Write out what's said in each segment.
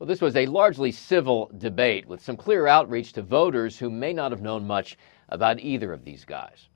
Well, this was a largely civil debate with some clear outreach to voters who may not have known much about either of these guys.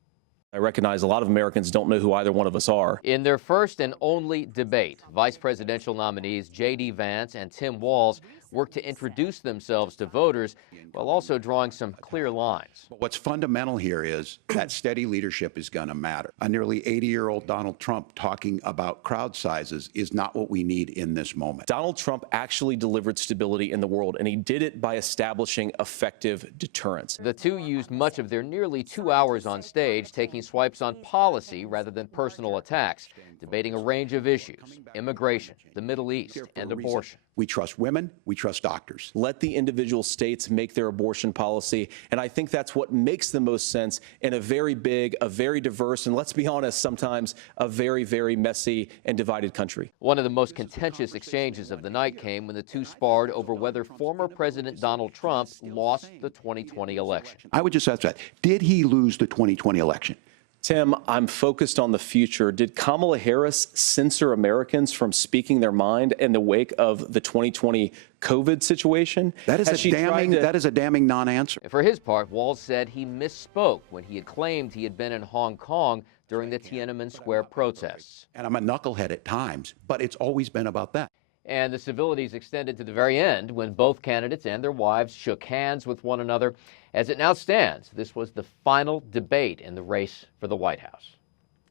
I recognize a lot of Americans don't know who either one of us are. In their first and only debate, vice presidential nominees J.D. Vance and Tim Walz worked to introduce themselves to voters while also drawing some clear lines. But what's fundamental here is that steady leadership is going to matter. A nearly 80-year-old Donald Trump talking about crowd sizes is not what we need in this moment. Donald Trump actually delivered stability in the world, and he did it by establishing effective deterrence. The two used much of their nearly 2 hours on stage taking swipes on policy rather than personal attacks, debating a range of issues: immigration, the Middle East, and abortion. We trust women, we trust doctors. Let the individual states make their abortion policy, and I think that's what makes the most sense in a very big, a very diverse, and let's be honest, sometimes a very, very messy and divided country. One of the most contentious exchanges of the night came when the two sparred over whether former President Donald Trump lost the 2020 election. I would just ask that. Did he lose the 2020 election? Tim, I'm focused on the future. Did Kamala Harris censor Americans from speaking their mind in the wake of the 2020 COVID situation? That is a damning non-answer. For his part, Walz said he misspoke when he had claimed he had been in Hong Kong during the Tiananmen Square protests. And I'm a knucklehead at times, but it's always been about that. And the civilities extended to the very end when both candidates and their wives shook hands with one another. As it now stands, this was the final debate in the race for the White House.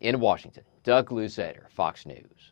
In Washington, Doug Luzader, Fox News.